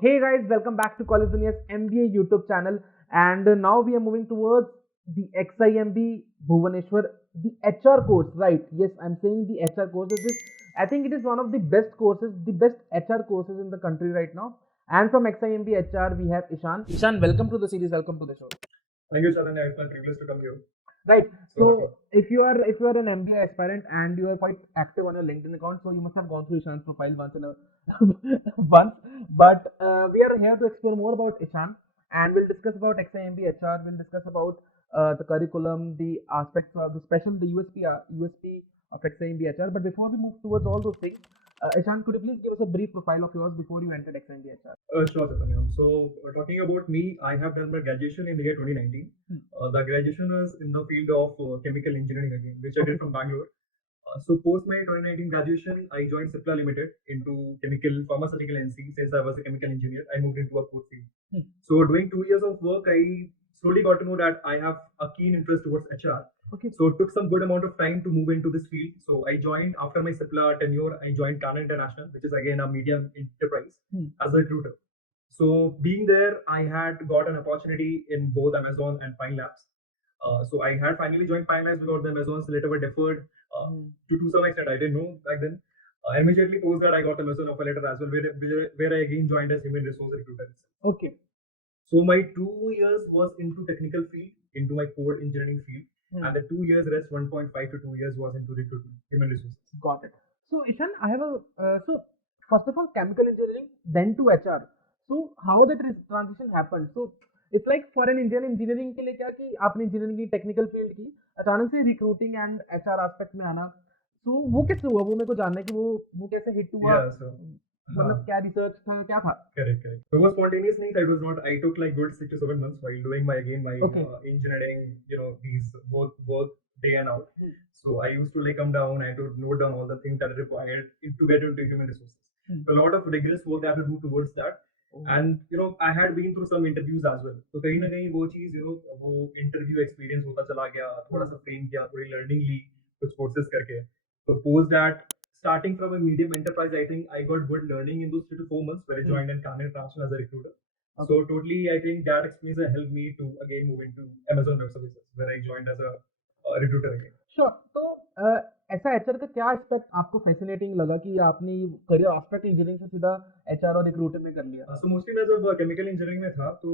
Hey guys, welcome back to College Dunia's MBA YouTube channel. And now we are moving towards the XIMB Bhubaneswar, the HR course, right? Yes, I'm saying the HR course. I think it is one of the best courses, the best HR courses in the country right now. And from XIMB HR, we have Ishaan. Ishaan, welcome to the series. Welcome to the show. Thank you, Charan. It's my privilege to come here. Right. So So if you are an MBA aspirant and you are quite active on your LinkedIn account, so you must have gone through Ishan's profile once in a once. But we are here to explore more about Ishan, and we'll discuss about XIMB HR. We'll discuss about the curriculum, the aspects of the special, the USP of XIMB HR. But before we move towards all those things, Ishan, could you please give us a brief profile of yours before you entered XIMB HR? Sure, Charan. So talking about me, I have done my graduation in the year 2019. The graduation was in the field of chemical engineering again, which I did from Bangalore. So post my 2019 graduation, I joined Cipla Limited into chemical pharmaceutical NC. Since I was a chemical engineer, I moved into a food field. So doing 2 years of work, I slowly got to know that I have a keen interest towards HR. Okay. So it took some good amount of time to move into this field. So I joined after my Cipla tenure. I joined Canada International, which is again a medium enterprise, as a recruiter. So being there, I had got an opportunity in both Amazon and Pine Labs. So I had finally joined Pine Labs because the Amazon's later were deferred to some extent. I didn't know back then. Immediately post that, I got Amazon offer letter as well, where I again joined as human resource recruiter. Okay. So my 2 years was into technical field, into my core engineering field, and the 2 years rest 1.5 to 2 years was into recruitment, human resources. Got it. So Ishan, I have a so first of all, chemical engineering, then to HR. So how that transition happened? So it's like for an Indian engineering के लिए क्या कि आपने engineering की technical field की अचानक से recruiting and HR aspect में आना. So वो कैसे हुआ? वो मेरे को जानना है कि वो कैसे hit हुआ? Yeah, so मतलब क्या research था क्या था? correct. It was spontaneous. It was not. I took like good 6 to 7 months while doing my Okay. engineering. These work day and out. So I used to like come down. I had to note down all the things that are required to get into human resources. A lot of rigorous work that I had to do towards that. And I had been through some interviews as well. So कहीं ना कहीं वो चीज वो interview experience होता चला गया, थोड़ा सा train किया, थोड़ी learning ली, कुछ courses करके. So post that, starting from a medium enterprise, I think I got good learning in those 3 to 4 months where I joined in Canada International as a recruiter. Okay. So totally, I think that experience helped me to again move into Amazon Web Services where I joined as a recruiter again. Sure. तो ऐसा HR का क्या aspect आपको fascinating लगा कि आपने career aspect engineering से सीधा एचआर और रिक्रूटर में कर लिया? So mostly मैं जब chemical engineering में था तो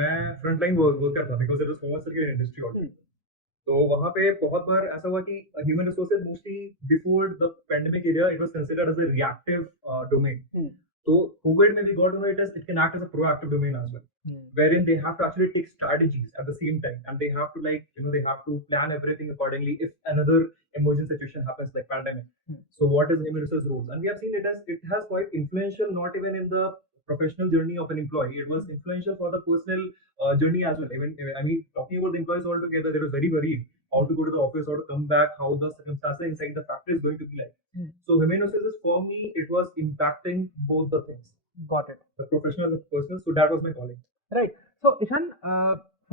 मैं frontline worker था because it was pharmaceutical industry already. तो वहाँ पे बहुत बार ऐसा हुआ कि human resources mostly before the pandemic area it was considered as a reactive domain. So COVID when we got to know it can act as a proactive domain as well, wherein they have to actually take strategies at the same time, and they have to they have to plan everything accordingly if another emergent situation happens like pandemic. So what is human resource roles? And we have seen it has quite influential, not even in the professional journey of an employee. It was influential for the personal journey as well. Even I mean, talking about the employees altogether, they were very worried how to go to the office, how to come back, how the circumstances inside the factory is going to be like. So human resources for me, it was impacting both the things. Got it. The professional and the personal. So that was my calling. Right. So Ishan,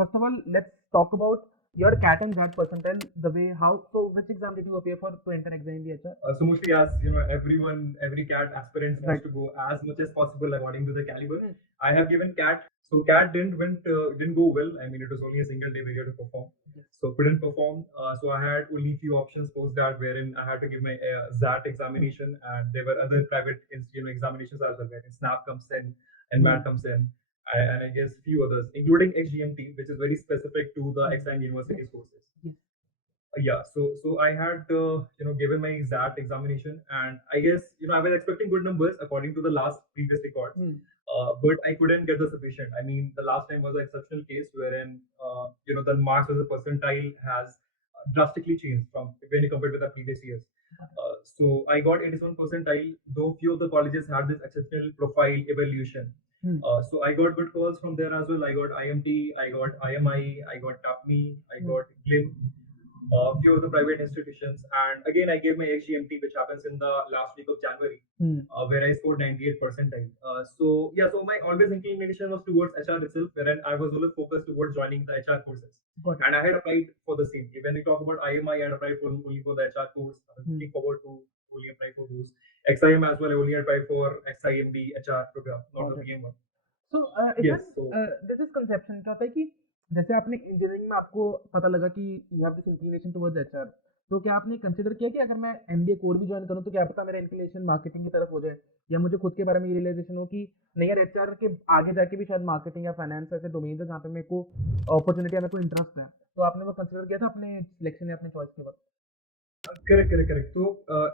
first of all, let's talk about your CAT and GAT percentile. The way how so which exam did you appear for to enter XIMB HR? So mostly as every CAT aspirant wants to go as much as possible according to the caliber. I have given CAT. So CAT didn't go well. I mean, it was only a single day where you had to perform. So couldn't perform. So I had only few options post that wherein I had to give my ZAT examination, and there were other private examinations as well, wherein SNAP comes in and MAT comes in. And I guess few others, including XGMT, which is very specific to the XIM University's courses. Yeah, so I had given my ZAT examination, and I guess I was expecting good numbers according to the last previous records, but I couldn't get the sufficient. I mean, the last time was an exceptional case wherein the marks as a percentile has drastically changed from when you compare with the previous years. So I got 87 percentile, though few of the colleges had this exceptional profile evaluation. So I got good calls from there as well. I got IMT, I got IMI, I got TAPME, I got GLIM, few of the private institutions, and again I gave my XGMT, which happens in the last week of January, where I scored 98 percentile. So my always inclination was towards HR itself, wherein I was always focused towards joining the HR courses, and I had applied for the same. When we talk about IMI, I had applied only for the HR course. I was looking forward to only apply for those. XIM as well. I only applied for XIMB HR program, not the BM one. So Yes. Ishaan, So this is conception क्या होता है कि जैसे आपने engineering में आपको पता लगा कि you have this inclination towards HR, तो क्या आपने कंसिडर किया कि अगर मैं एमबीए कोर भी ज्वाइन करूं तो क्या पता मेरा इंक्लिनेशन मार्केटिंग की तरफ हो जाए, या मुझे खुद के बारे में ये रियलाइजेशन हो कि नहीं यार एचआर के आगे जाके भी शायद मार्केटिंग या फाइनेंस ऐसे डोमेन है जहाँ पे मेरे को अपॉर्चुनिटी या मेरे को इंटरेस्ट है, तो आपने वो कंसिडर किया था अपने सिलेक्शन या अपने चॉइस के वक्त? करेक्ट। तो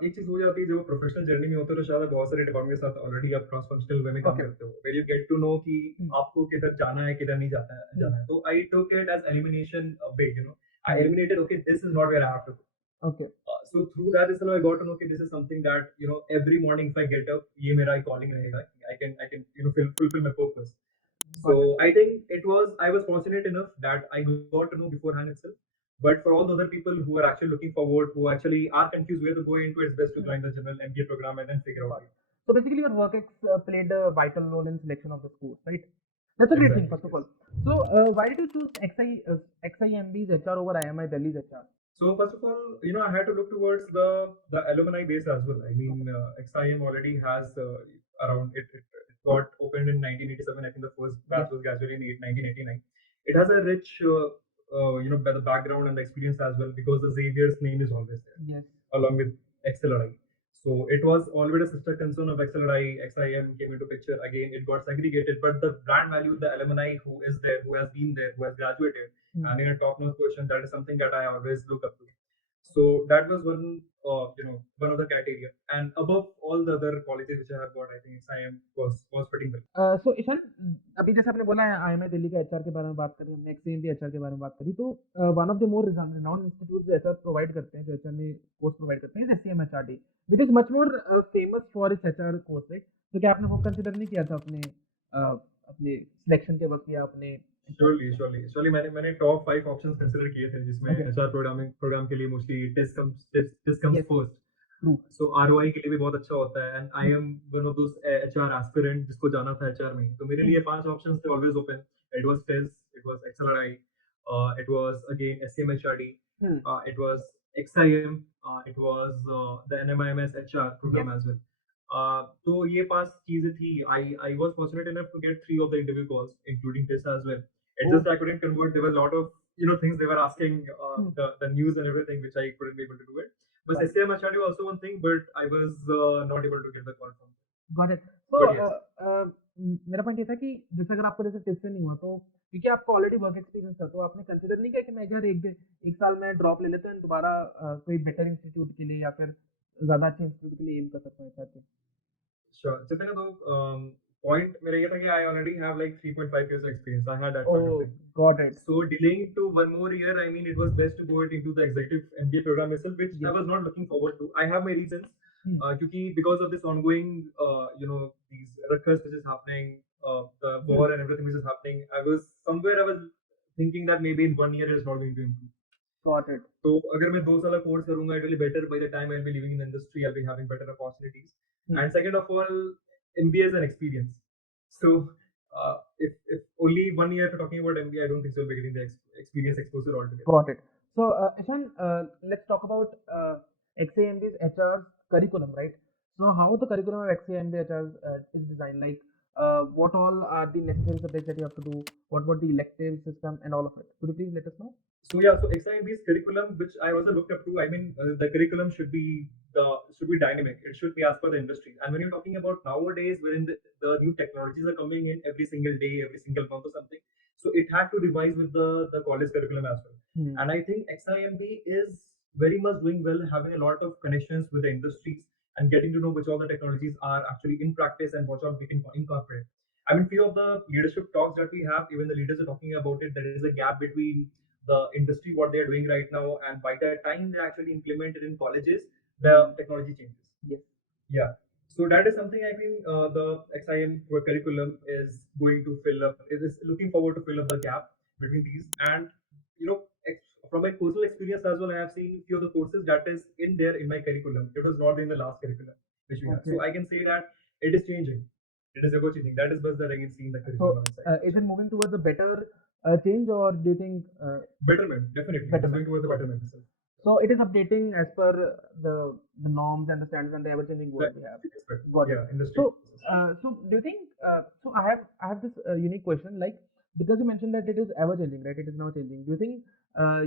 एक चीज हो जाती है जब प्रोफेशनल जर्नी में होते हो तो शायद आप बहुत सारे डिपार्टमेंट के साथ ऑलरेडी आप क्रॉस फंक्शनल वे में काम Okay. करते हो, where you get to know कि आपको किधर जाना है किधर नहीं जाना है। तो I took it as elimination big, I eliminated, okay, this is not where I have to go. Okay. So through that is I got to know, okay, this is something that every morning if I get up, ये मेरा calling रहेगा, I can fulfill my purpose. So I think I was fortunate enough that I got to know beforehand itself. But for all the other people who are actually looking forward, who actually are confused where to go into, it's best to join the general MBA program and then figure out. So basically, your work played a vital role in selection of the schools, right? That's a great thing, first of all. So why did you choose XIMB's HR over IMI Delhi's HR? So first of all, I had to look towards the alumni base as well. I mean, XIM already has around it got opened in 1987. I think the first batch was graduated in 1989. It has a rich, the background and the experience as well, because the Xavier's name is always there. Yes. Along with XLRI. So it was always a sister concern of XLRI. XIM came into picture again. It got segregated, but the brand value, the alumni who is there, who has been there, who has graduated, and in a top-notch position, that is something that I always look up to. So that was one of the criteria. And above all the other qualities which I have got, I think XIM was fitting well. So Ishan, अभी जैसे आपने बोला है IIM Delhi का HR के बारे में बात करी, हमने XIM भी एचआर के बारे में बात करी, तो one of the more renowned institute जो एचआर प्रोवाइड करते हैं, जो एचआर में कोर्स प्रोवाइड करते हैं, SCM HRD, which is much more famous for its HR course, right? तो क्या आपने वो कंसिडर नहीं किया था अपने अपने सिलेक्शन के वक्त या अपने? Surely मैंने टॉप 5 ऑप्शंस कंसीडर किए थे, जिसमें एचआर प्रोग्राम के लिए mostly test comes first. So ROI के लिए भी बहुत अच्छा होता है, and I am one of those HR aspirant जिसको जाना था HR में. तो मेरे लिए 5 options थे always open. It was TES, it was XLRI, it was again SCM HRD, it was XIM, it was the NMIMS HR program as well. तो ये 5 चीजें थी. I was fortunate enough to get 3 of the interview calls, including TES as well. It's just I couldn't convert. There were a lot of things they were asking, the news and everything, which I couldn't be able to do it. But SCM HRD was also one thing, but I was not able to get the call from them. Got it. So मेरा point ये था कि जैसे अगर आपको जैसे test नहीं हुआ, तो क्योंकि आपको ऑलरेडी वर्क एक्सपीरियंस था, तो आपने कंसिडर नहीं किया कि मैं अगर एक साल में ड्रॉप ले लेता हूँ, दोबारा कोई बेटर इंस्टीट्यूट के लिए या फिर ज्यादा अच्छे इंस्टीट्यूट के लिए एम कर सकता हूँ ऐसा? Sure. Chitana, तो point मेरा ये था कि I already have like 3.5 years of experience. I had that. Oh, got it. So delaying to one more year, I mean, it was best to go into the executive MBA program itself, which I was not looking forward to. I have my reasons, because of this ongoing, these ruckus which is happening, the war and everything which is happening. I was thinking that maybe in 1 year it is not going to improve. Got it. So अगर मैं 2 साल course करूंगा, it will be better. By the time I'll be living in the industry, I'll be having better opportunities. And second of all, MBA is an experience. So if only 1 year for talking about MBA, I don't think so we'll be getting the experience exposure altogether. Got it. So Ishaan, let's talk about XIMB's HR's curriculum, right? So how the curriculum of XIMB HR's is designed? Like what all are the necessary subjects that you have to do? What the elective system and all of it? Could you please let us know? So XIMB's curriculum, which I also looked up to, I mean, the curriculum should be dynamic. It should be as per the industry. And when you're talking about nowadays, wherein the new technologies are coming in every single day, every single month or something, so it had to revise with the college curriculum as well. And I think XIMB is very much doing well, having a lot of connections with the industries and getting to know which all the technologies are actually in practice and what all we can incorporate. I mean, few of the leadership talks that we have, even the leaders are talking about it. There is a gap between the industry, what they are doing right now, and by the time they actually implement it in colleges, the technology changes. Yes. Yeah. So that is something I think the XIM curriculum is going to fill up. It is looking forward to fill up the gap between these. And from my personal experience as well, I have seen few of the courses that is in there in my curriculum. It was not in the last curriculum which we have. So I can say that it is changing. It is ever changing. That is best that I can see in the curriculum. So is it moving towards a better change, or do you think betterment? Definitely. Betterment. It's going towards the betterment itself. So it is updating as per the norms and the standards and the ever-changing world That we have. is expected. Got it. Yeah, industry. So, so do you think? So I have this unique question. Like, because you mentioned that it is ever-changing, right? It is now changing. Do you think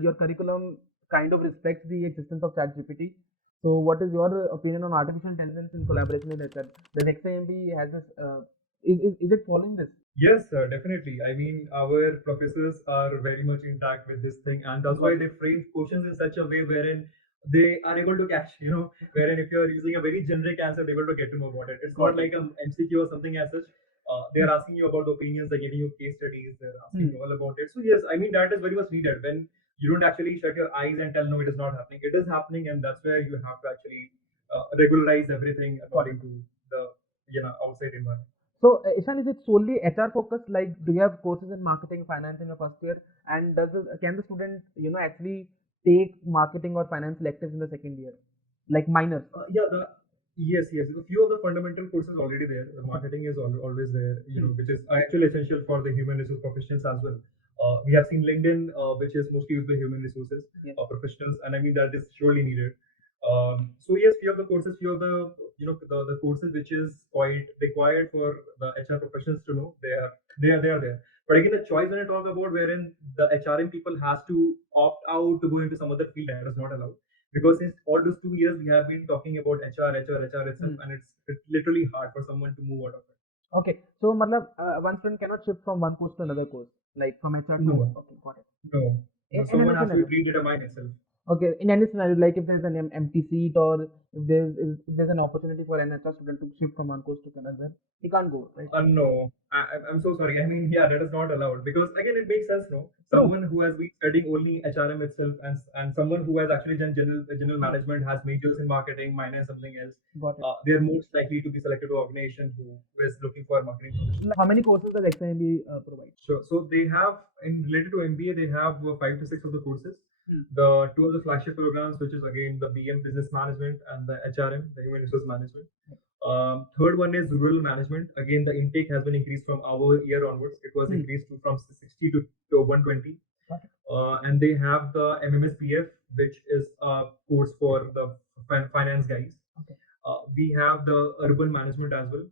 your curriculum kind of respects the existence of ChatGPT? So, what is your opinion on artificial intelligence in collaboration with HR? Does XIMB has this? Is it following this? Yes, definitely. I mean, our professors are very much intact with this thing, and that's Got why it. they frame questions in such a way wherein they are able to catch, wherein if you're using a very generic answer, they're able to get to know about it. It's not Got it. like an MCQ or something as such. They're asking you about the opinions, they're giving you case studies, they're asking Hmm. you all about it. So yes, I mean that is very much needed when you don't actually shut your eyes and tell no, it is not happening. It is happening, and that's where you have to actually regularize everything Got it. according to the outside environment. So, Ishan, is it solely HR focused? Like, do you have courses in marketing, finance in your first year? And can the student, actually take marketing or finance electives in the second year, like minors? Yeah, yes. A few of the fundamental courses already there. The Okay. marketing is always there, Hmm. which is actually essential for the human resource professionals as well. We have seen LinkedIn, which is mostly used by human resources Yes. professionals, and I mean that is surely needed. So yes, few of the courses, few of the the courses which is quite required for the HR professionals to know, they are there. But again, the choice when I talk about wherein the HRM people has to opt out to go into some other field that is not allowed because since all those 2 years we have been talking about HR itself, Hmm. and it's literally hard for someone to move out of it. Okay. So, matlab, one student cannot shift from one course to another course, like from HR to. No, Okay, got it. no, no. In Someone any has to be scenario. predetermined itself. Okay, in any scenario, like if there's an empty seat or if there's an opportunity for an HR student to shift from one course to another, he can't go, right? No, I'm so sorry. I mean, yeah, that is not allowed because again, it makes sense. No, True. someone who has been studying only HRM itself, and someone who has actually done general Hmm. management, has majors in marketing, minor something else. Got it. They're most likely to be selected to organization who is looking for marketing professionals. How many courses does XIMB provide? Sure. So they have, in related to MBA, they have 5 to 6 of the courses. Hmm. The two of the flagship programs, which is again the BM Business Management and the HRM, the Human Resource Management. Third one is rural management. Again, the intake has been increased from our year onwards. It was Hmm. increased from 60 to 120. Got it. And they have the MMSPF, which is a course for the finance guys. Okay. We have the urban management as well.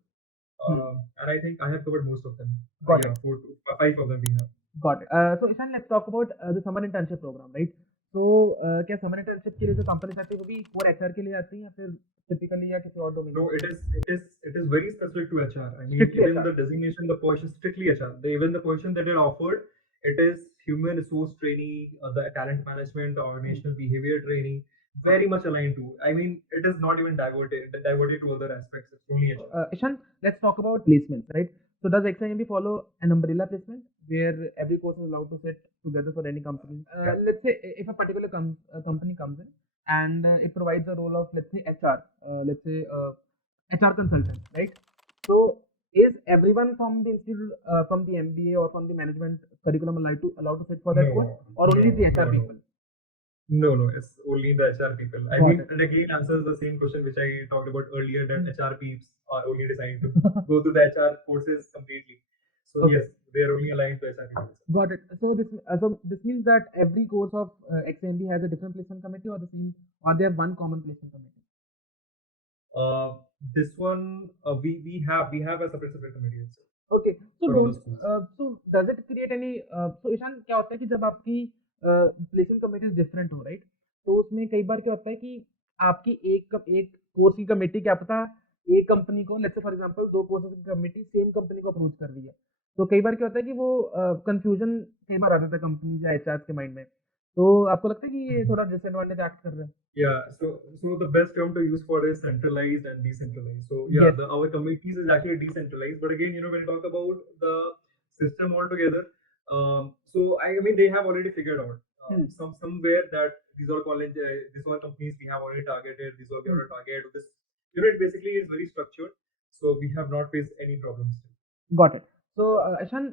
Hmm. And I think I have covered most of them. Got Yeah, it. 5 of them we have. Got it. So Ishan, let's talk about the summer internship program, right? So क्या summer internship के लिए जो companies आती है वो भी for HR के लिए आती है या फिर typically या किसी और domain No, में? it is very specific to HR. I mean, Strictly even HR. the designation, the position strictly HR. Even the position that they're offered, it is human resource trainee, the talent management, the organizational behavior training, very much aligned to. I mean, it is not even diverted to other aspects. It's only HR. Ishan, let's talk about placements, right? So does XIMB follow an umbrella placement where every course is allowed to sit together for any company? Yeah. Let's say if a particular company comes in and it provides a role of, let's say, HR, let's say HR consultant, right? So is everyone from the institute, from the MBA or from the management curriculum allowed to sit for that course, No, or only the HR no. people? No. It's only the HR people. I Got mean, it. it again answers the same question which I talked about earlier, that Hmm. HR peeps are only designed to go through the HR courses completely. So Okay. yes, they are only aligned to HR people. Got it. So this means that every course of XMB has a different placement committee, or the same, or they have one common placement committee. Uh, this one we have a separate committee itself Okay. So for all the don't. schools. So does it create any? So Ishan क्या होता है कि जब आपकी placement committees different हो, right? तो उसमें कई बार क्या होता है कि आपकी एक कोर्स की कमेटी क्या पता एक कंपनी को, लेट्स से फॉर एग्जांपल दो कोर्सेज की कमेटी सेम कंपनी को अप्रोच कर रही है, तो कई बार क्या होता है कि वो कंफ्यूजन कई बार आ जाता है कंपनी या एचआर के माइंड में, तो आपको लगता है कि ये थोड़ा डिसएडवांटेज एक्ट कर रहा है? Yeah, so the best term to use for is centralized and decentralized. So yeah, Yes. our committees is actually decentralized, but again, when you talk about the system altogether, so I mean they have already figured out Hmm. somewhere that these are these are companies we have already targeted, these are we Hmm. have targeted this. It basically is very structured, so we have not faced any problems. Got it. So, Ishan,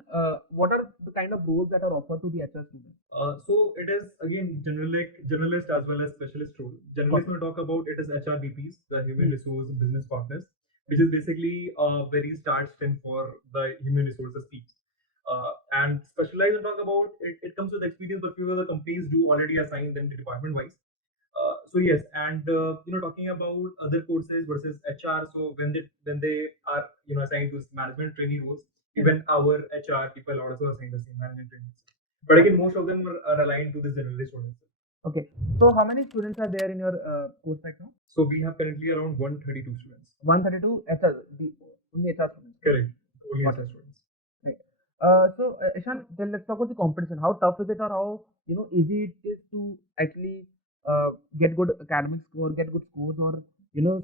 what are the kind of roles that are offered to the HR students? So it is again generalist as well as specialist role. Generalist, when we talk about, it is HRBPs, the human Hmm. resource business partners, which is basically a very start stint for the human resources teams. And specialized, when we talk about it, it comes with experience, but few of the companies do already assign them to department wise. So yes, and talking about other courses versus HR. So when they are assigned to management trainee roles, even our HR people are also assigned the same management trainees. But again, most of them are aligned to the generalist roles. Okay. So how many students are there in your course right now? So we have currently around 132 students. 132 HR, only HR students. Correct. Only Got HR it. students. Right. So Ishaan, then let's talk about the competition. How tough is it, or how easy it is to actually get good academic score, get good scores, or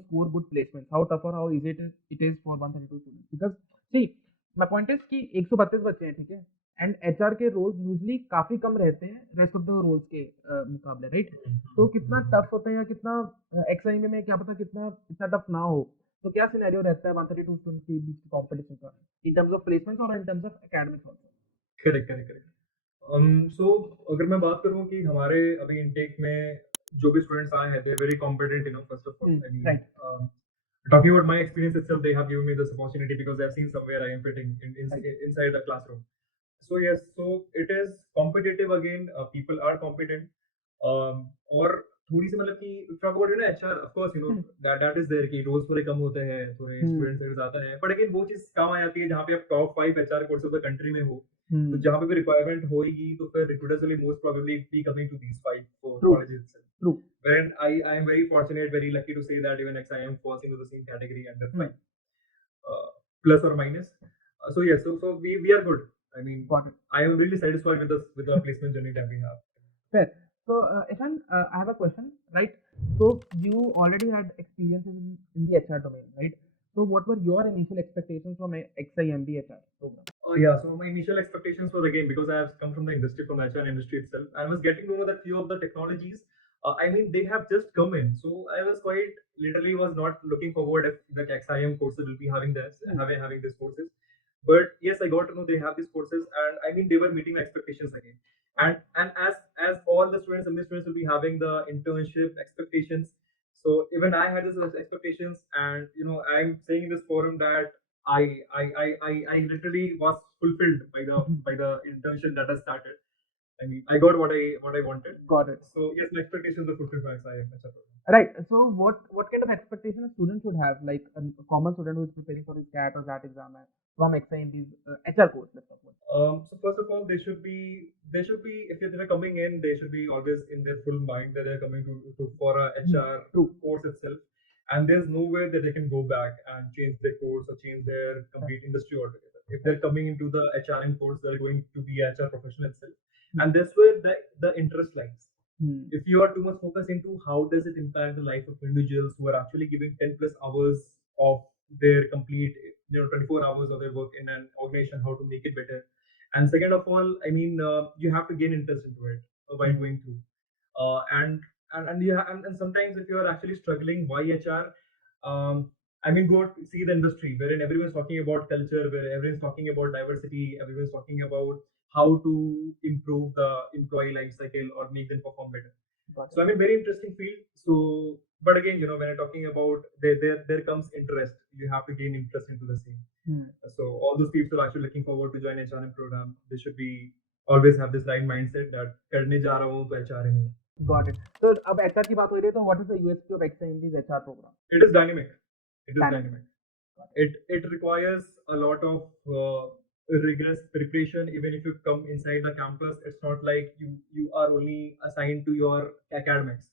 score good placements? How tough or how easy it is for 132 students? Because see, my point is कि 132 बच्चे हैं, ठीक है, and HR के roles usually काफी कम रहते हैं rest of the roles के मुकाबले, राइट? तो कितना टफ होता है या कितना एक्सआईएम में क्या पता कितना इतना टफ ना हो, तो क्या सिनेरियो रहता है 132 स्टूडेंट्स के बीच कंपटीशन का इन टर्म्स ऑफ प्लेसमेंट्स और in terms of academics also? Correct correct correct. So अगर मैं बात करूं कि हमारे अभी इनटेक में जो भी स्टूडेंट्स आए हैं, they very competent, first of all, I mean, right. talking about my experience itself, they have given me this opportunity because I've seen somewhere I am fitting inside the classroom. So yes, so it is competitive again. People are competent. और थोड़ी सी मतलब कि talk about HR, of course that is there कि roles थोड़े कम होते हैं, थोड़े students ज़्यादा हैं, बट अगेन वो चीज़ काम आ जाती है जहाँ पे आप top 5 HR course of the country में हो, तो जहाँ पे भी रिक्वायरमेंट होगी तो फिर recruiters will most probably be coming to these 5 colleges itself. True. Wherein I am very fortunate, very lucky to say that even XIM falls into the same category under 5, plus or minus. So yes, so we are good. I mean, Got it. I am really satisfied with the placement journey that we have. Fair. So Ishaan, I have a question, right? So you already had experiences in the HR domain, right? So what were your initial expectations from XIMB HR program? Yeah, so my initial expectations were, again, because I have come from the industry, from the HR industry itself, I was getting to know that few of the technologies, I mean, they have just come in. So I was quite literally was not looking forward if the XIM courses will be having this, having these courses. But yes, I got to know they have these courses, and I mean, they were meeting my expectations again. And as all the students and the students will be having the internship expectations, so even I had those expectations, and I'm saying in this forum that I literally was fulfilled by the internship that has started. I mean, I got what I wanted. Got it. So yes, my expectations are fulfilled by XIM. Right. So what kind of expectation a student should have, like a common student who is preparing for his CAT or that exam from XIMB's HR course, let's talk about. So first of all, they should be if they're coming in, they should be always in their full mind that they're coming to for a HR course itself, and there's no way that they can go back and change their course or change their complete industry altogether. If they're coming into the HRM course, they're going to be HR professional itself, and that's where the interest lies. If you are too much focused into how does it impact the life of individuals who are actually giving 10 plus hours of their complete 24 hours of their work in an organization, how to make it better. And second of all, I mean, you have to gain interest into it while going through, and sometimes if you are actually struggling, why HR, I mean, go see the industry wherein everyone's talking about culture, where everyone's talking about diversity, everyone's talking about how to improve the employee life cycle or make them perform better. So I mean, very interesting field. So, but again, when I'm talking about there comes interest. You have to gain interest into the same. So all those people are actually looking forward to join HRM program. They should be always have this right mindset that करने जा रहा हूँ तो HRM he. Got it. So अब HR की बात हो रही है, तो what is the USP of XIMB's HR program? It is dynamic. It is dynamic. It requires a lot of rigorous preparation. Even if you come inside the campus, it's not like you are only assigned to your academics.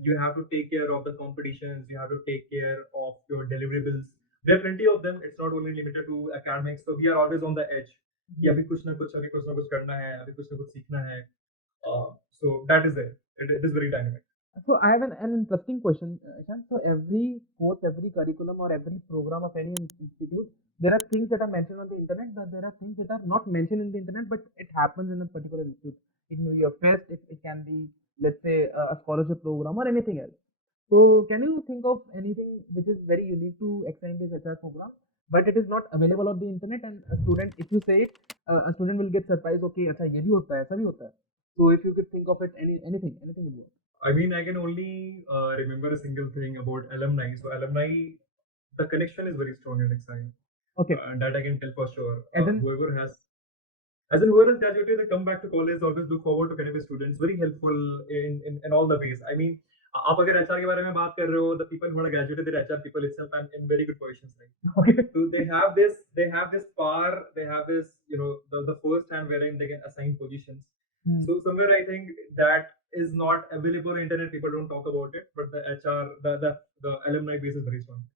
You have to take care of the competitions. You have to take care of your deliverables. There are plenty of them. It's not only limited to academics. So we are always on the edge. कि अभी कुछ ना कुछ करना है, अभी कुछ ना कुछ सीखना है. So that is it. It is very dynamic. So I have an interesting question, Ishaan. So every course, every curriculum, or every program of any institute, there are things that are mentioned on the internet, but there are things that are not mentioned in the internet, but it happens in a particular institute. It may be a fest, it can be, let's say, a scholarship program or anything else. So can you think of anything which is very unique to XIMB's HR program, but it is not available on the internet, and a student, if you say it, a student will get surprised, okay, अच्छा ये भी होता है, ऐसा भी होता है. So if you could think of it, anything would work. I mean, I can only remember a single thing about alumni. So alumni, the connection is very strong at XIM. Okay. And that I can tell for sure. Whoever has graduated, they come back to college, always look forward to connect with students. Very helpful in all the ways. I mean, आप अगर HR के बारे में बात कर रहे हो, the people who are graduated in HR people itself are in very good positions, right? Okay. So they have this power, they have this, you know, the first hand wherein they can assign positions. Hmm. So somewhere I think that is not available on internet. People don't talk about it, but the HR, the alumni base is very strong.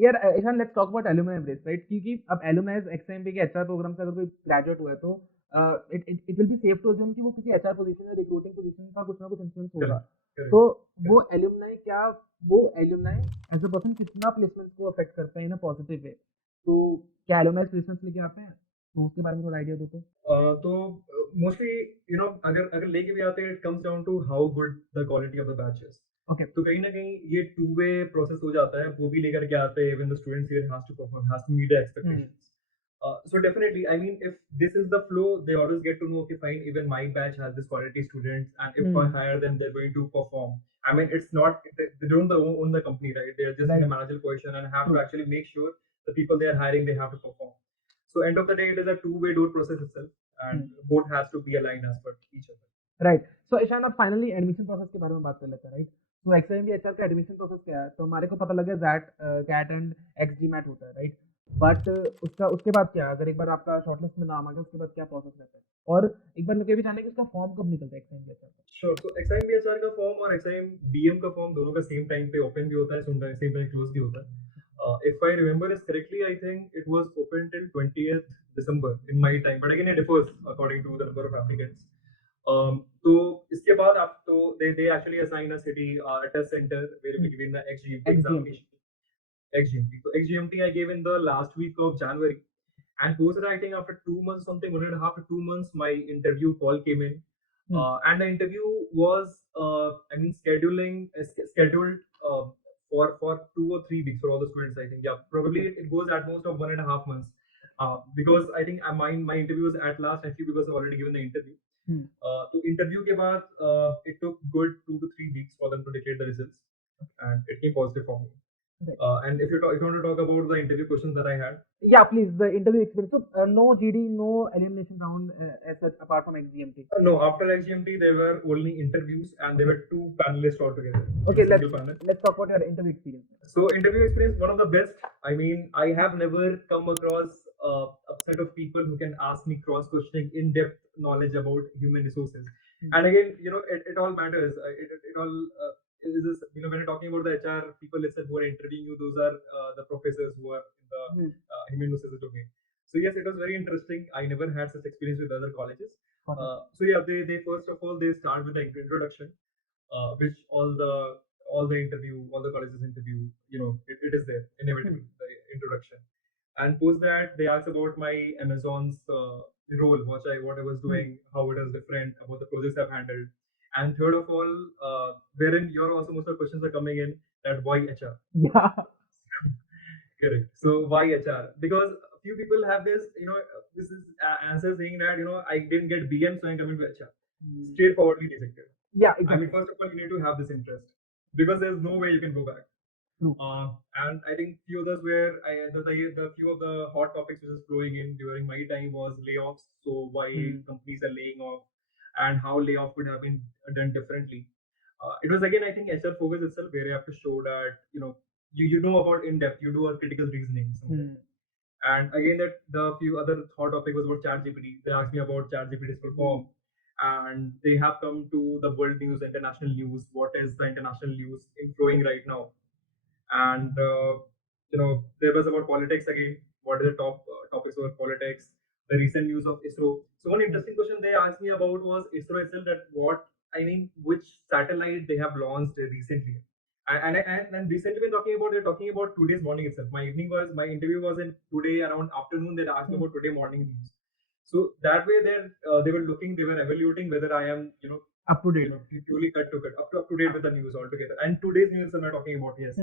यार Ishaan, let's talk about alumni base, right? क्योंकि अब alumni XIMB के HR programme से अगर कोई graduate हुआ है तो it will be safe to assume कि वो किसी एचआर पोजीशन या रिक्रूटिंग पोजीशन का कुछ ना कुछ इन्फ्लुएंस होगा। Correct. तो वो एलुमनाई एज अ पर्सन कितना प्लेसमेंट्स को अफेक्ट करता है इन अ पॉजिटिव वे? तो क्या एलुमनाई प्लेसमेंट्स लेके आते हैं? तो उसके बारे में थोड़ा आइडिया दो तो। तो मोस्टली यू नो अगर लेके भी आते हैं, it comes down to how good the quality of the batch is. Okay. तो कहीं ना कहीं ये टू वे प्रोसेस हो जाता है, वो भी लेकर के आते हैं, even the students here has to perform, has to meet the expectations. So definitely, I mean, if this is the flow, they always get to know, okay, fine, even my batch has this quality students, and if I hire them, they're going to perform. I mean, it's not, they don't own the company, right? They're just in a managerial position and have to actually make sure the people they are hiring, they have to perform. So end of the day, it is a two-way door process itself, and both has to be aligned as per each other. Right. So Ishan, अब finally admission process के बारे में बात कर लेते हैं, right? तो XIMB HR का एडमिशन प्रोसेस क्या है? तो हमारे को पता लगा कैट एंड XGMAT होता है, राइट? बट उसके बाद क्या? अगर एक बार आपका शॉर्टलिस्ट में नाम आ गया, उसके बाद क्या प्रोसेस रहता है? और एक बार मुझे भी जानना है कि उसका फॉर्म कब निकलता है XIMB HR का? Sure. So XIM HR का फॉर्म और XIM BM का फॉर्म दोनों का सेम टाइम पे ओपन भी होता है, सेम टाइम क्लोज भी होता है। If I remember this correctly, I think it was open till 20th December in my time, but again it differs according to the number of applicants. तो इसके बाद आप तो they actually assign a city, a test center where we give in the XGMT examination. XGMT. So XGMT I gave in the last week of January, and post that I think after 2 months, something 1.5 to 2 months, my interview call came in, and the interview was I mean scheduled for 2 or 3 weeks for all the students. I think probably it goes at most of 1.5 months, because I think my interview was at last actually because I've already given the interview. तो interview के बाद it took good 2 to 3 weeks for them to declare the results, and it came positive for me. And if you want to talk about the interview questions that I had. Yeah, please, the interview experience. So no GD, no elimination round as such apart from XGMT. No, after XGMT there were only interviews, and there were 2 panelists altogether. Okay, let's talk about your interview experience. So interview experience, one of the best. I mean, I have never come across a set of people who can ask me cross questioning, in-depth knowledge about human resources. And again, you know, it all matters. It all is this, you know, when you're talking about the HR people itself who are interviewing you, those are the professors who are in the human resources domain. So yes, it was very interesting. I never had such experience with other colleges. So yeah, they first of all they start with the introduction, which all the interview, all the colleges interview, you know, it is there inevitably, the introduction. And post that they ask about my Amazon's role, what I was doing, how it is different, about the projects I've handled. And third of all, wherein you're also most of the questions are coming in, that why HR? Yeah. Correct. So why HR? Because a few people have this, you know, this is answer saying that, you know, I didn't get BM, so I'm coming to HR. Straightforwardly rejected. Yeah, exactly. I mean, first of all, you need to have this interest, because there's no way you can go back. And I think few others where the few of the hot topics which is flowing in during my time was layoffs. So why companies are laying off, and how layoff could have been done differently. It was again, I think, HR focus itself, where you have to show that, you know, you know about in depth, you do a critical reasoning. And again, that the few other hot topic was about ChatGPT. They asked me about ChatGPT's perform, and they have come to the world news, international news. What is the international news flowing right now? And you know, there was about politics again. What is the top topics about politics? The recent news of ISRO. So one interesting question they asked me about was ISRO itself. That which satellite they have launched recently. And recently when they're talking about today's morning itself. My interview was in today around afternoon. They asked me about today morning news. So that way they were evaluating whether I am, you know, up to date. You know, purely up to date with the news altogether. And today's news I'm not talking about, yes.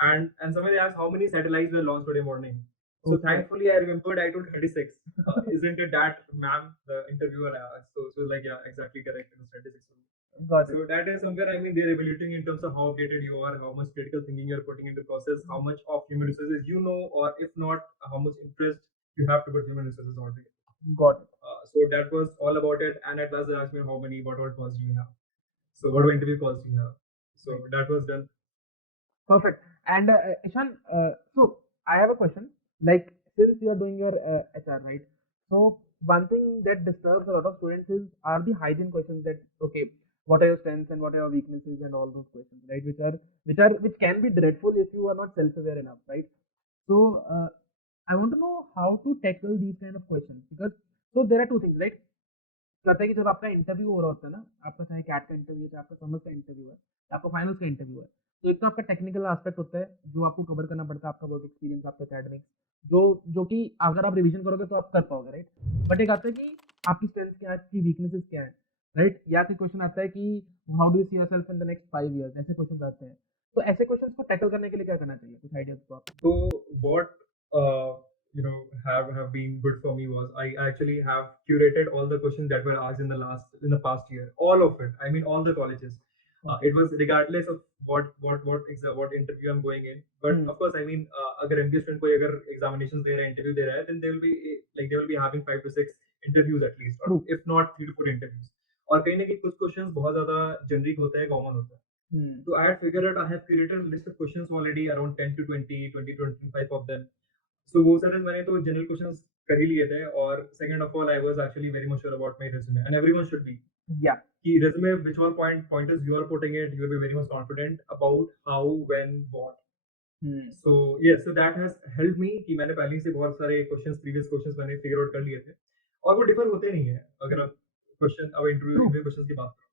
And somebody asked how many satellites were launched today morning. So thankfully I remembered, I told 36. Isn't it that, ma'am, the interviewer asked. So she was like, yeah, exactly correct. It was 36. So that is somewhere, I mean, they're evaluating in terms of how updated you are, how much critical thinking you're putting into process, how much of human resources you know, or if not, how much interest you have to put human resources altogether. Got it. So that was all about it. And at last they asked me what calls do you have? So what interview calls do you have? So that was done. Perfect. And Ishan, so I have a question. Like, since you are doing your HR, right? So one thing that disturbs a lot of students is are the hygiene questions that okay, what are your strengths and what are your weaknesses and all those questions, right? Which can be dreadful if you are not self-aware enough, right? So I want to know how to tackle these kind of questions because so there are two things, right? कहते हैं कि जब आपका interview हो रहा होता है ना आपका चाहे कैट का इंटरव्यू है चाहे आपका समझ का इंटरव्यू है आपका फाइनल्स का इंटरव्यू है तो एक तो आपका टेक्निकल एस्पेक्ट होता है जो आपको कवर करना पड़ता है आपका वर्क एक्सपीरियंस आपका एकेडमिक्स जो कि अगर आप रिवीजन करोगे तो आप कर पाओगे राइट बट एक आता है कि आपकी स्ट्रेंथ क्या है आपकी वीकनेसेस क्या है राइट या फिर क्वेश्चन आता है कि how do you see yourself in the next 5 years ऐसे क्वेश्चन आते हैं तो ऐसे क्वेश्चन को टैकल करने के लिए क्या करना चाहिए कुछ आइडियाज तो आप So what uh, have been good for me was I actually have curated all the questions that were asked in the past year, all of it. I mean, all the colleges. It was regardless of what interview I'm going in. But of course, I mean, अगर MBA student कोई अगर examinations दे रहा है, interview दे रहा है, then they will be having 5 to 6 interviews at least, or if not 3 to 4 interviews. और कहीं ना कहीं कुछ questions बहुत ज़्यादा generic होता है, common होता है. So I have created a list of questions already around 10 to 20 to 25 of them. So वो सारे मैंने तो general questions कर ही लिए थे और second of all I was actually very much sure about my resume and everyone should be. Yeah. कि resume which all pointers you are putting it you will be very much confident about how, when, what. So yes, so that has helped me कि मैंने पहले से बहुत सारे previous questions मैंने figure out कर लिए थे और वो differ होते नहीं है अगर आप interview questions की बात करो.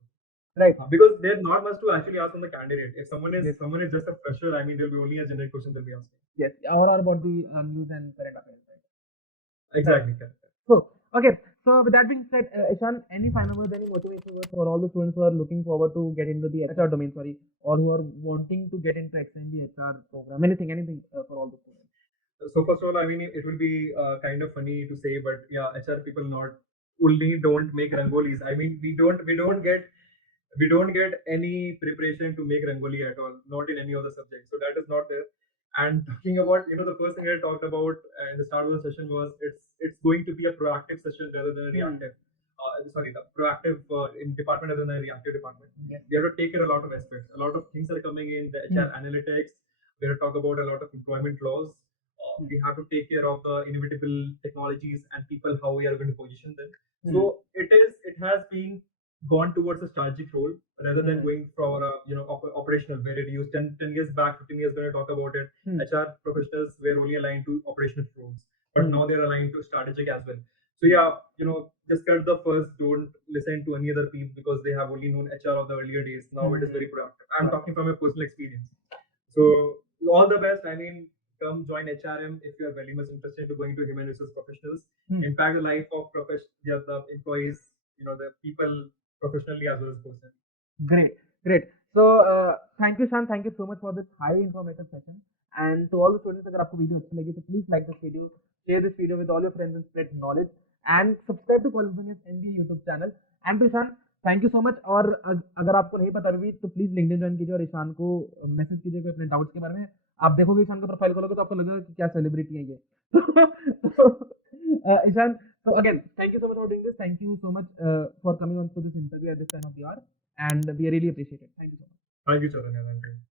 Right. Because they're not much to actually ask from the candidate. If someone is just a fresher, I mean, there'll be only a generic question they'll be asking. Yes, or about the news and current affairs, right? Exactly. Correct. So, okay. So, with that being said, Ishaan, any final words, any motivation words for all the students who are looking forward to get into the HR domain, or who are wanting to get into XIMB HR program, anything for all the students? So, first of all, I mean, it will be kind of funny to say, but yeah, HR people not only don't make rangolis. I mean, we don't get any preparation to make rangoli at all, not in any other subject. So that is not there. And talking about, the first thing I talked about in the start of the session was it's going to be a proactive session rather than a reactive. The proactive in department rather than a reactive department. Yes. We have to take care of a lot of aspects. A lot of things are coming in, the HR analytics. We have to talk about a lot of employment laws. We have to take care of the inevitable technologies and people, how we are going to position them. So it has been gone towards a strategic role rather than going for a operational where it used 10 years back, 15 years when I talk about it, HR professionals were only aligned to operational roles, but now they're aligned to strategic as well. So yeah, just cut the first, don't listen to any other people because they have only known HR of the earlier days. Now it is very proactive. I'm talking from a personal experience. So all the best. I mean, come join HRM if you are very much interested to going to human resource professionals. Impact the life of the employees, the people professionally as well as personally. Great. So thank you, Ishaan. Thank you so much for this highly informative session. And to all the students, अगर आपको video अच्छी लगी तो please like this video, share this video with all your friends and spread knowledge, and subscribe to College Bhubaneswar MBA YouTube channel. And to Ishaan, thank you so much. और अगर आपको नहीं पता अभी तो प्लीज लिंक्डइन ज्वाइन कीजिए और ईशान को मैसेज कीजिए कोई अपने डाउट्स के बारे में. आप देखोगे ईशान का प्रोफाइल खोलोगे तो आपको लगेगा कि क्या सेलिब्रिटी है ये. Ishan, so again, thank you so much for doing this. Thank you so much for coming on to this interview at this time of the hour, and we really appreciate it. Thank you so much. Thank you, Charan.